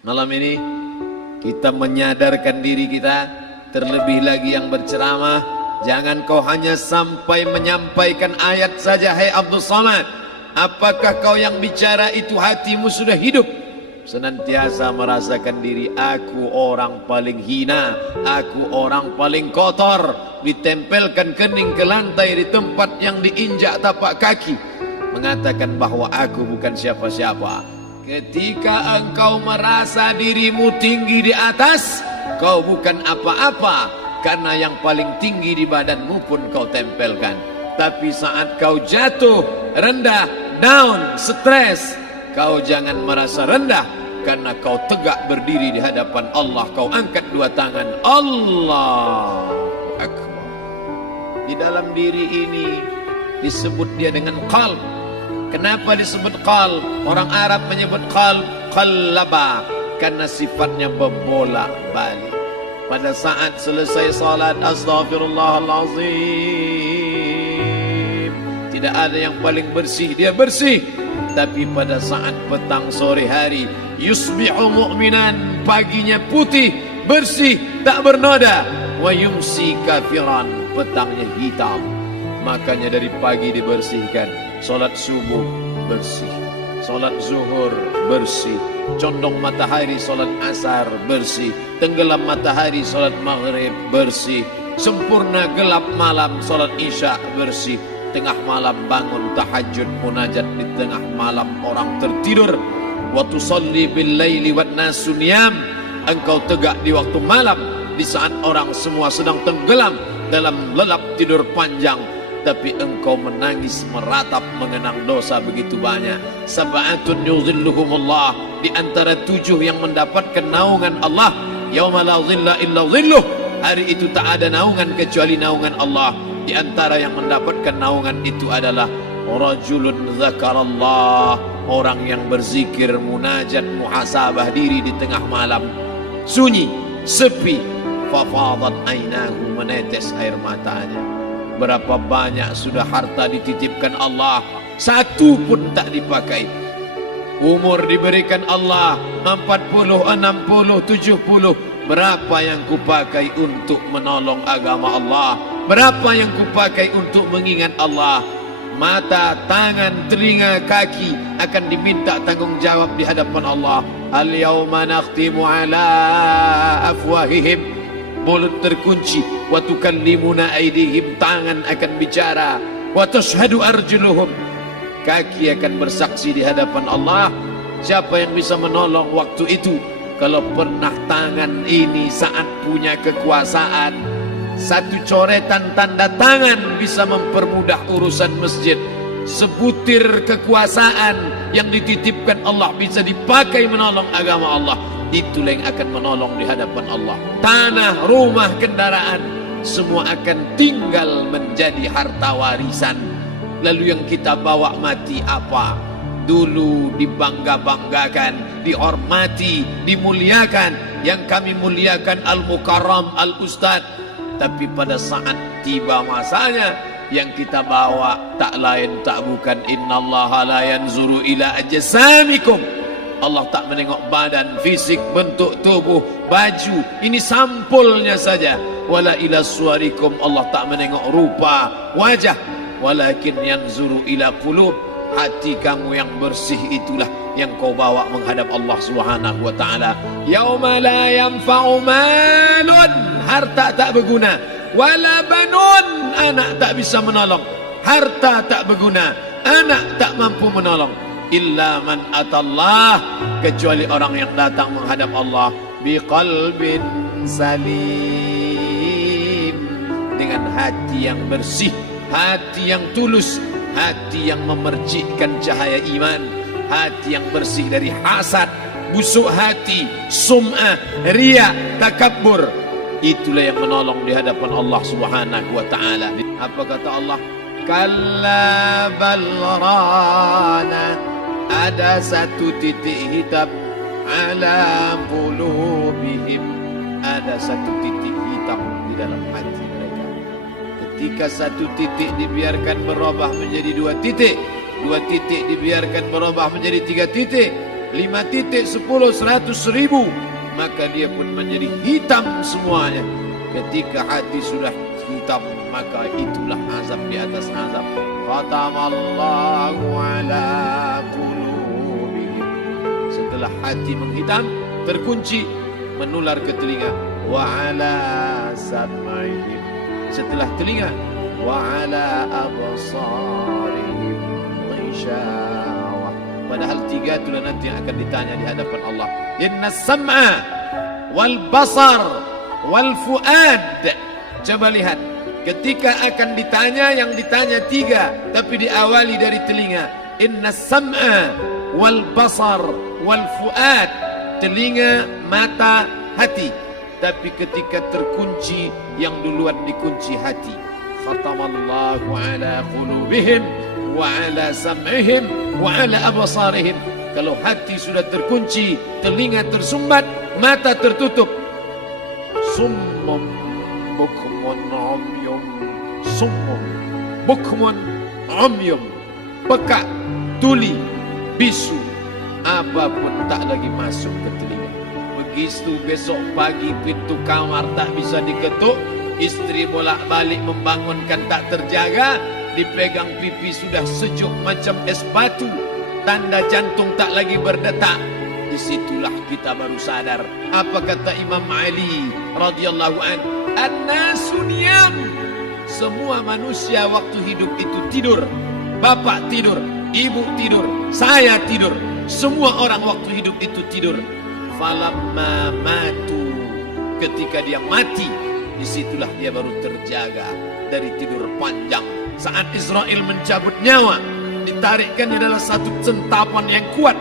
Malam ini kita menyadarkan diri kita, terlebih lagi yang berceramah, jangan kau hanya sampai menyampaikan ayat saja. Hai Abdul Samad, apakah kau yang bicara itu hatimu sudah hidup? Senantiasa merasakan diri, aku orang paling hina, aku orang paling kotor, ditempelkan kening ke lantai di tempat yang diinjak tapak kaki, mengatakan bahwa aku bukan siapa-siapa. Ketika engkau merasa dirimu tinggi di atas, kau bukan apa-apa, karena yang paling tinggi di badanmu pun kau tempelkan. Tapi saat kau jatuh, rendah, down, stres, kau jangan merasa rendah, karena kau tegak berdiri di hadapan Allah. Kau angkat dua tangan, Allah Akbar. Di dalam diri ini disebut dia dengan qalb. Kenapa disebut qalb? Orang Arab menyebut qalb qallaba, karena sifatnya berbolak-balik. Pada saat selesai salat, astaghfirullahalazim, tidak ada yang paling bersih, dia bersih. Tapi pada saat petang sore hari, yusbihu mu'minan, paginya putih, bersih, tak bernoda. Wa yumsi kafiran, petangnya hitam. Makanya dari pagi dibersihkan. Salat subuh bersih, salat zuhur bersih, condong matahari salat asar bersih, tenggelam matahari salat maghrib bersih, sempurna gelap malam salat isya bersih, tengah malam bangun tahajud munajat, di tengah malam orang tertidur. Wa tusalli bil laili wan nasu niyam, engkau tegak di waktu malam di saat orang semua sedang tenggelam dalam lelap tidur panjang, tapi engkau menangis meratap mengenang dosa begitu banyak. Sab'atun yuzilluhumullah, di antara 7 yang mendapatkan naungan Allah. Yauma la zilla illa zilluh, hari itu tak ada naungan kecuali naungan Allah. Di antara yang mendapatkan naungan itu adalah rajulun zakarallah, orang yang berzikir, munajat, muhasabah diri di tengah malam, sunyi, sepi, fafadat ainahu, menetes air matanya. Berapa banyak sudah harta dititipkan Allah, satu pun tak dipakai. Umur diberikan Allah 40, 60, 70. Berapa yang kupakai untuk menolong agama Allah? Berapa yang kupakai untuk mengingat Allah? Mata, tangan, telinga, kaki akan diminta tanggung jawab di hadapan Allah. Al-yawma nakhtimu ala afwahihim, mulut terkunci, wa tukallimuna aydihim, tangan akan bicara, wa tashhadu arjuluhum, kaki akan bersaksi di hadapan Allah. Siapa yang bisa menolong waktu itu? Kalau pernah tangan ini saat punya kekuasaan, satu coretan tanda tangan bisa mempermudah urusan masjid. Sebutir kekuasaan yang dititipkan Allah bisa dipakai menolong agama Allah. Itulah yang akan menolong di hadapan Allah. Tanah, rumah, kendaraan, semua akan tinggal menjadi harta warisan. Lalu yang kita bawa mati apa? Dulu dibangga-banggakan, dihormati, dimuliakan. Yang kami muliakan Al-Mukarram, Al-Ustad. Tapi pada saat tiba masanya, yang kita bawa tak lain tak bukan, innallaha la yanzuru ila ajsamikum, Allah tak menengok badan, fisik, bentuk tubuh, baju, ini sampulnya saja. Wala ila suwarikum, Allah tak menengok rupa, wajah. Walakin yanzuru ila qulub, hati kamu yang bersih itulah yang kau bawa menghadap Allah Subhanahu wa taala. Yauma la yanfa'u malun, harta tak berguna, wala banun, anak tak bisa menolong. Harta tak berguna, anak tak mampu menolong. Illa man atallah, kecuali orang yang datang menghadap Allah biqalbin salim, dengan hati yang bersih, hati yang tulus, hati yang memercikkan cahaya iman, hati yang bersih dari hasad, busuk hati, sum'ah, riya, takabbur. Itulah yang menolong di hadapan Allah Subhanahu wa taala. Apa kata Allah? Kalla bal rana, ada satu titik hitam, ala qulubihim, ada satu titik hitam di dalam hati mereka. Ketika satu titik dibiarkan berubah menjadi 2 titik, 2 titik dibiarkan berubah menjadi 3 titik, 5 titik, 10, 100, 1000, maka dia pun menjadi hitam semuanya. Ketika hati sudah hitam, maka itulah azab di atas azab. Khatamallahu ala qulubihim. Setelah hati menghitam, terkunci, menular ke telinga. Wa ala sam'ihim. Setelah telinga, wa ala absarihim ghishawah. Padahal 3 itulah nanti yang akan ditanya di hadapan Allah. Inna sam'a wal basar wal fuad. Coba lihat, ketika akan ditanya, yang ditanya 3, tapi diawali dari telinga. Inna sam'a wal basar wal fuad. Telinga, mata, hati. Tapi ketika terkunci, yang duluan dikunci hati. Khatamallahu ala qulubihim wa ala sam'ihim wa ala absarihim. Kalau hati sudah terkunci, telinga tersumbat, mata tertutup. Summum bukmun umyum. Summum bukmun umyum. Peka, tuli, bisu, apapun tak lagi masuk ke telinga. Begitu besok pagi pintu kamar tak bisa diketuk, istri bolak-balik membangunkan tak terjaga, dipegang pipi sudah sejuk macam es batu, tanda jantung tak lagi berdetak. Disitulah kita baru sadar apa kata Imam Ali radhiyallahu an, an-nasu niyam. Semua manusia waktu hidup itu tidur. Bapak tidur, ibu tidur, saya tidur. Semua orang waktu hidup itu tidur. Falamma matu, ketika dia mati, disitulah dia baru terjaga dari tidur panjang. Saat Israel mencabut nyawa, ditarikkan adalah satu centapan yang kuat.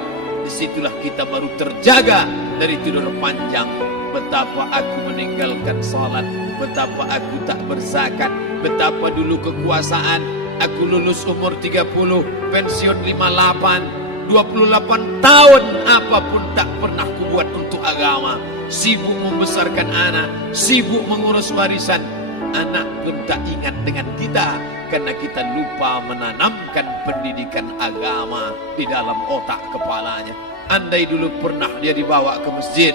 Disitulah kita baru terjaga dari tidur panjang. Betapa aku meninggalkan salat, betapa aku tak berzakat, betapa dulu kekuasaan. Aku lulus umur 30, pensiun 58, 28 tahun apapun tak pernah kubuat untuk agama. Sibuk membesarkan anak, sibuk mengurus warisan. Anak pun tak ingat dengan kita karena kita lupa menanamkan pendidikan agama di dalam otak kepalanya. Andai dulu pernah dia dibawa ke masjid,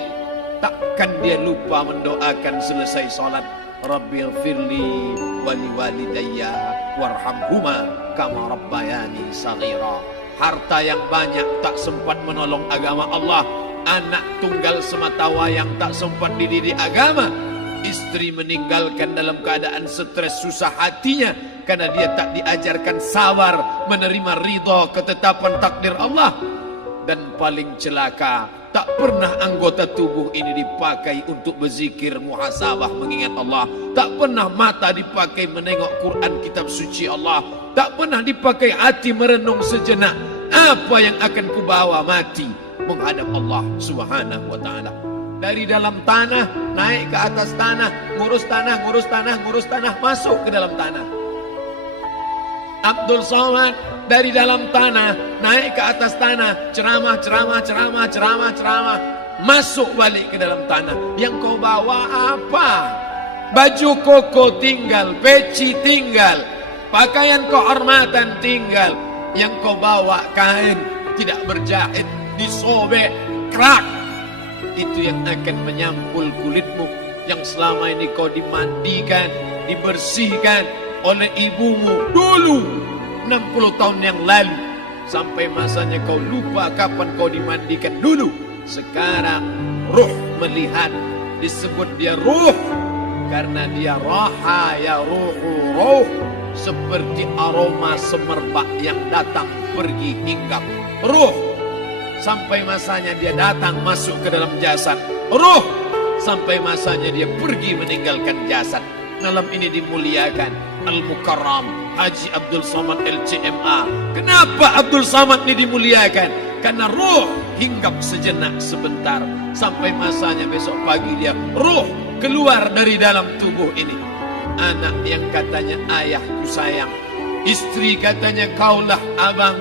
takkan dia lupa mendoakan selesai sholat, Rabbighfirli wali walidayya warhamhuma kama rabbayani saghira. Harta yang banyak tak sempat menolong agama Allah. Anak tunggal semata wayang tak sempat dididik agama. Istri meninggalkan dalam keadaan stres susah hatinya karena dia tak diajarkan sabar menerima ridha ketetapan takdir Allah. Dan paling celaka, tak pernah anggota tubuh ini dipakai untuk berzikir, muhasabah, mengingat Allah. Tak pernah mata dipakai menengok Quran kitab suci Allah. Tak pernah dipakai hati merenung sejenak. Apa yang akan kubawa mati menghadap Allah subhanahu wa ta'ala. Dari dalam tanah, naik ke atas tanah, ngurus tanah, ngurus tanah, ngurus tanah, masuk ke dalam tanah. Abdul Somad dari dalam tanah, naik ke atas tanah, ceramah, ceramah, ceramah, ceramah, ceramah, masuk balik ke dalam tanah. Yang kau bawa apa? Baju koko tinggal, peci tinggal, pakaian kehormatan tinggal. Yang kau bawa kain tidak berjahit, disobek, kerak. Itu yang akan menyampul kulitmu yang selama ini kau dimandikan, dibersihkan oleh ibumu dulu 60 tahun yang lalu. Sampai masanya kau lupa kapan kau dimandikan dulu. Sekarang ruh melihat, disebut dia ruh karena dia raha ya ruhu ruh, seperti aroma semerbak yang datang pergi hinggap. Ruh sampai masanya dia datang masuk ke dalam jasad. Ruh sampai masanya dia pergi meninggalkan jasad. Malam ini dimuliakan Al-Mukarram Haji Abdul Somad LCMA. Kenapa Abdul Somad ini dimuliakan? Karena ruh hinggap sejenak sebentar, sampai masanya besok pagi dia ruh keluar dari dalam tubuh ini. Anak yang katanya ayahku sayang, istri katanya kaulah abang,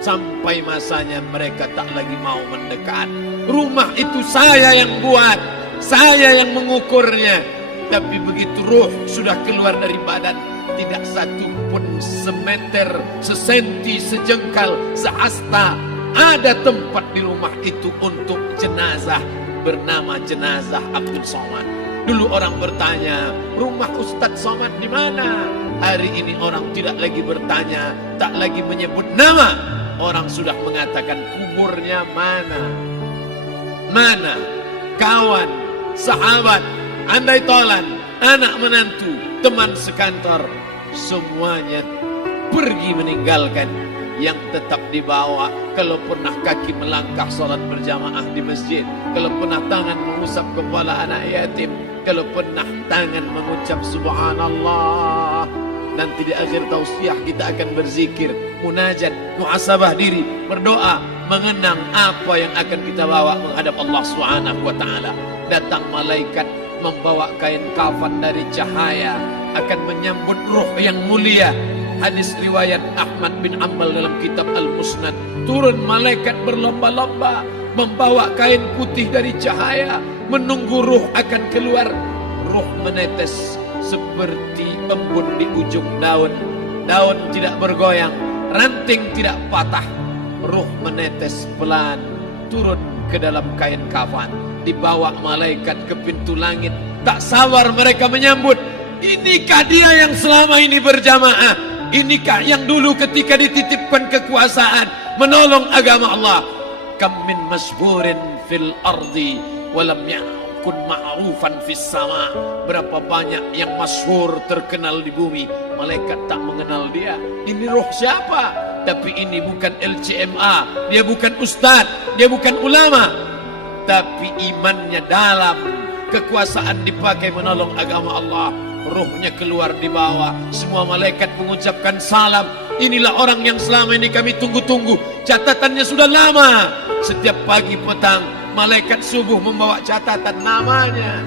sampai masanya mereka tak lagi mau mendekat. Rumah itu saya yang buat, saya yang mengukurnya. Tapi begitu ruh sudah keluar dari badan, tidak satu pun semeter, sesenti, sejengkal, sehasta ada tempat di rumah itu untuk jenazah bernama jenazah Abdul Somad. Dulu orang bertanya, rumah Ustadz Somad di mana? Hari ini orang tidak lagi bertanya, tak lagi menyebut nama. Orang sudah mengatakan kuburnya mana. Mana? Kawan, sahabat, andai tolan, anak menantu, teman sekantor, semuanya pergi meninggalkan. Yang tetap dibawa, kalau pernah kaki melangkah salat berjamaah di masjid, kalau pernah tangan mengusap kepala anak yatim, kalau pernah tangan mengucap subhanallah. Nanti di akhir tausiah kita akan berzikir, munajat, muhasabah diri, berdoa, mengenang apa yang akan kita bawa menghadap Allah Subhanahu wa taala. Datang malaikat membawa kain kafan dari cahaya, akan menyambut ruh yang mulia. Hadis riwayat Ahmad bin Ambal dalam kitab Al-Musnad. Turun malaikat berlomba-lomba membawa kain putih dari cahaya, menunggu ruh akan keluar. Ruh menetes seperti embun di ujung daun. Daun tidak bergoyang, ranting tidak patah. Ruh menetes pelan turun ke dalam kain kafan, dibawa malaikat ke pintu langit. Tak sabar mereka menyambut. Inikah dia yang selama ini berjamaah? Inikah yang dulu ketika dititipkan kekuasaan menolong agama Allah? Kam min masyhurin fil ardi walam yakun ma'rufan fis sama. Berapa banyak yang masyhur terkenal di bumi, malaikat tak mengenal dia. Ini roh siapa? Tapi ini bukan LCMA, dia bukan ustaz, dia bukan ulama, tapi imannya dalam. Kekuasaan dipakai menolong agama Allah. Ruhnya keluar di bawah. Semua malaikat mengucapkan salam. Inilah orang yang selama ini kami tunggu-tunggu. Catatannya sudah lama. Setiap pagi petang malaikat subuh membawa catatan namanya,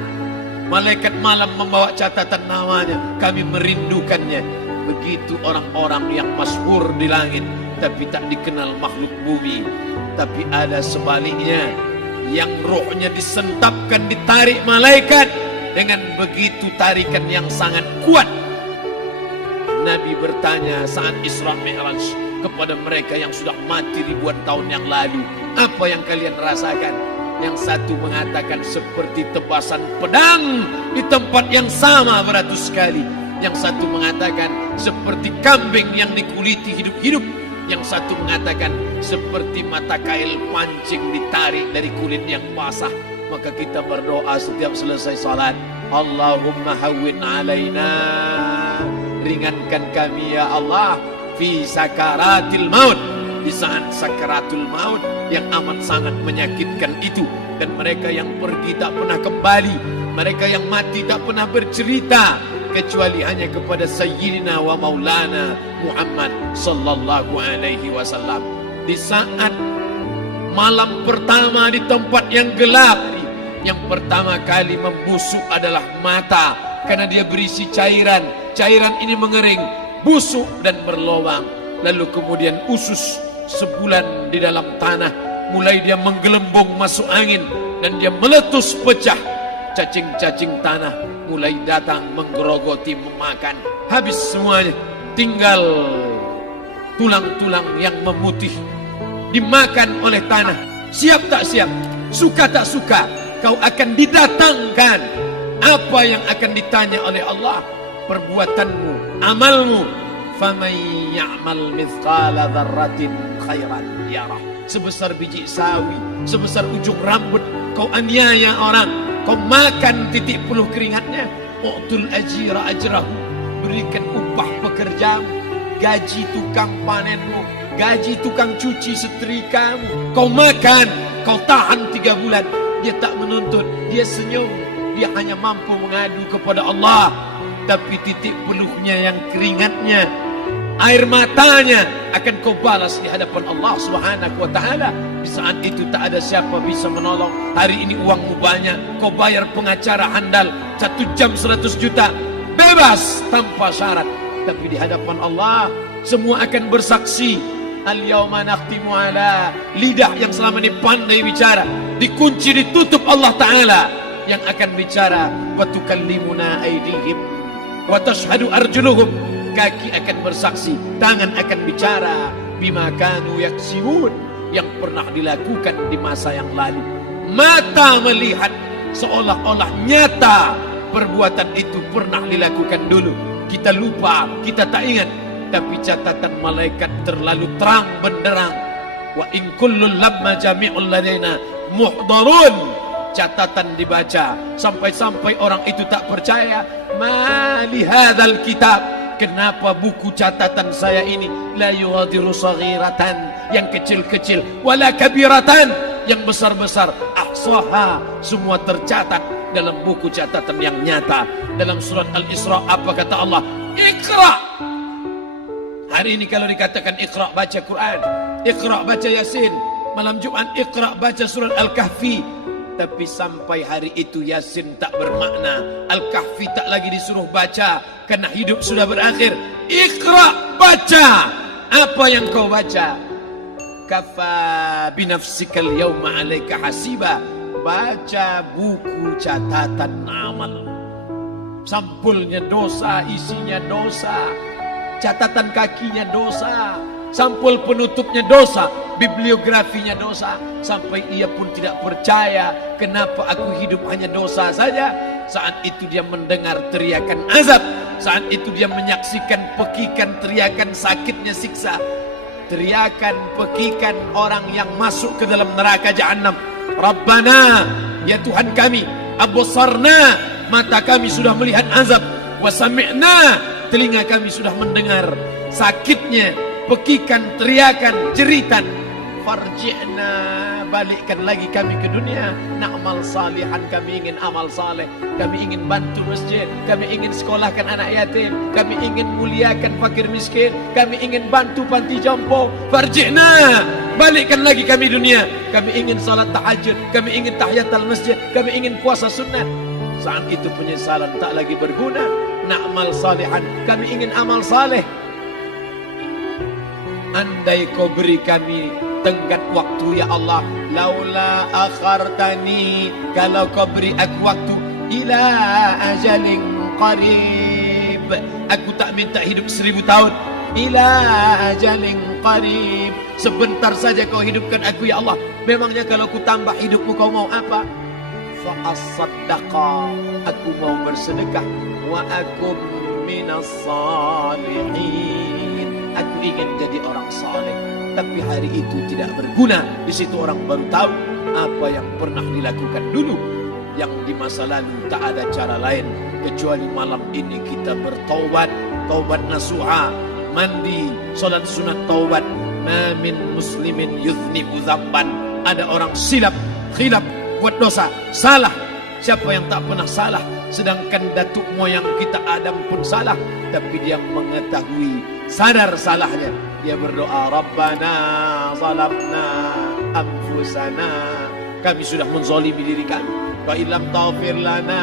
malaikat malam membawa catatan namanya. Kami merindukannya. Begitu orang-orang yang masyhur di langit tapi tak dikenal makhluk bumi. Tapi ada sebaliknya, yang rohnya disentapkan, ditarik malaikat dengan begitu tarikan yang sangat kuat. Nabi bertanya saat Isra Mi'raj kepada mereka yang sudah mati ribuan tahun yang lalu, apa yang kalian rasakan? Yang satu mengatakan seperti tebasan pedang di tempat yang sama beratus kali. Yang satu mengatakan seperti kambing yang dikuliti hidup-hidup. Yang satu mengatakan seperti mata kail pancing ditarik dari kulit yang basah. Maka kita berdoa setiap selesai salat, Allahumma hawwin alaina, ringankan kami ya Allah, fi sakaratil maut, di saat sakaratul maut yang amat sangat menyakitkan itu. Dan mereka yang pergi tak pernah kembali, mereka yang mati tak pernah bercerita kecuali hanya kepada Sayyidina wa Maulana Muhammad sallallahu alaihi wasallam. Di saat malam pertama di tempat yang gelap, yang pertama kali membusuk adalah mata, karena dia berisi cairan. Cairan ini mengering, busuk dan berlubang. Lalu kemudian usus sebulan di dalam tanah, mulai dia menggelembung masuk angin dan dia meletus pecah. Cacing-cacing tanah mulai datang menggerogoti, memakan. Habis semuanya, tinggal tulang-tulang yang memutih dimakan oleh tanah. Siap tak siap, suka tak suka, kau akan didatangkan. Apa yang akan ditanya oleh Allah? Perbuatanmu, amalmu. Faman ya'mal mithqala dzarratin khairan yarah. Sebesar biji sawi, sebesar ujung rambut, kau aniaya orang, kau makan titik puluh keringatnya. U'tul ajira ajrahu, berikan upah pekerjamu, gaji tukang panenmu, gaji tukang cuci setrikamu. Kau makan, kau tahan 3 bulan. Dia tak menuntut, dia senyum. Dia hanya mampu mengadu kepada Allah. Tapi titik peluhnya yang keringatnya, air matanya akan kau balas di hadapan Allah Subhanahu wa taala. Di saat itu tak ada siapa bisa menolong. Hari ini uangmu banyak, kau bayar pengacara handal 1 jam 100 juta, bebas tanpa syarat. Tapi di hadapan Allah semua akan bersaksi. Al-yawma nakhtimu ala, lidah yang selama ini pandai bicara dikunci, ditutup Allah Ta'ala yang akan bicara. Wa tukallimuna aydihim wa tashhadu arjuluhum, kaki akan bersaksi, tangan akan bicara. Bima kanu yaksibun, yang pernah dilakukan di masa yang lalu. Mata melihat seolah-olah nyata perbuatan itu pernah dilakukan dulu. Kita lupa, kita tak ingat, tapi catatan malaikat terlalu terang benderang. Wa in kullun lamma jami'ul ladaina muhdarun. Catatan dibaca sampai-sampai orang itu tak percaya. Ma li hadzal kitab, kenapa buku catatan saya ini la yughadiru saghiratan, yang kecil-kecil, wala kabiratan, yang besar-besar, ahsaha, semua tercatat dalam buku catatan yang nyata. Dalam surat Al-Isra apa kata Allah? Iqra. Hari ini kalau dikatakan Iqra baca Quran, Iqra baca Yasin, malam Jumat Iqra baca surat Al-Kahfi, tapi sampai hari itu Yasin tak bermakna, Al-Kahfi tak lagi disuruh baca karena hidup sudah berakhir. Iqra, baca. Apa yang kau baca? Kafa binafsikal yawma alaika hasiba. Baca buku catatan amal. Sampulnya dosa, isinya dosa. Catatan kakinya dosa. Sampul penutupnya dosa, bibliografinya dosa. Sampai ia pun tidak percaya, kenapa aku hidup hanya dosa saja. Saat itu dia mendengar teriakan azab. Saat itu dia menyaksikan pekikan teriakan sakitnya siksa. Teriakan pekikan orang yang masuk ke dalam neraka jahanam. Rabbana, ya Tuhan kami, absarna, mata kami sudah melihat azab. Wa sami'na, telinga kami sudah mendengar sakitnya pekikan, teriakan, jeritan. Farji'na, balikkan lagi kami ke dunia. Na'mal salihan, kami ingin amal saleh. Kami ingin bantu masjid. Kami ingin sekolahkan anak yatim. Kami ingin muliakan fakir miskin. Kami ingin bantu panti jompo. Farji'na, balikkan lagi kami dunia. Kami ingin salat tahajud. Kami ingin tahiyatul masjid. Kami ingin puasa sunat. Saat itu penyesalan tak lagi berguna. Na'mal salihan, kami ingin amal saleh. Andai kau beri kami tenggat waktu ya Allah, laula akhartani, kalau kau beri aku waktu, ila ajalin qarib, aku tak minta hidup 1000 tahun, ila ajalin qarib, sebentar saja kau hidupkan aku ya Allah. Memangnya kalau ku tambah hidupmu kau mau apa? Fa asaddaqa, aku mau bersedekah, wa akum minas salihin, aku ingin jadi orang saleh. Tapi hari itu tidak berguna. Di situ orang baru tahu apa yang pernah dilakukan dulu, yang di masa lalu tak ada cara lain kecuali malam ini kita bertaubat, taubat nasuha, mandi, salat sunat taubat. Ma min muslimin yuznibu dzamban, ada orang silap, khilaf, buat dosa, salah. Siapa yang tak pernah salah? Sedangkan datuk moyang kita Adam pun salah, tapi dia mengetahui, sadar salahnya. Dia berdoa, Rabbana zalamna anfusana, kami sudah menzalimi diri kami. Wa illam taghfir lana,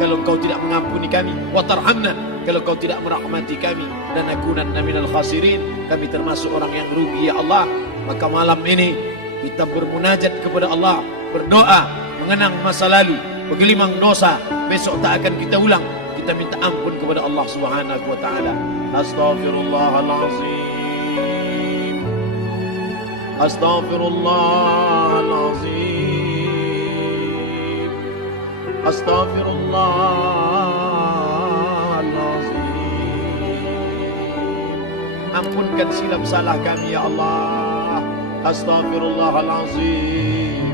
kalau kau tidak mengampuni kami. Wa tarhamna, kalau kau tidak merahmati kami. Dan nakunanna minal khasirin, kami termasuk orang yang rugi ya Allah. Maka malam ini kita bermunajat kepada Allah, berdoa, mengenang masa lalu, bergelimang dosa, besok tak akan kita ulang. Kita minta ampun kepada Allah Subhanahu wa taala. Astaghfirullahalazim. Astaghfirullahalazim. Astaghfirullahalazim. Ampunkan silap salah kami ya Allah. Astaghfirullahalazim.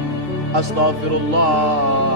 Astaghfirullah.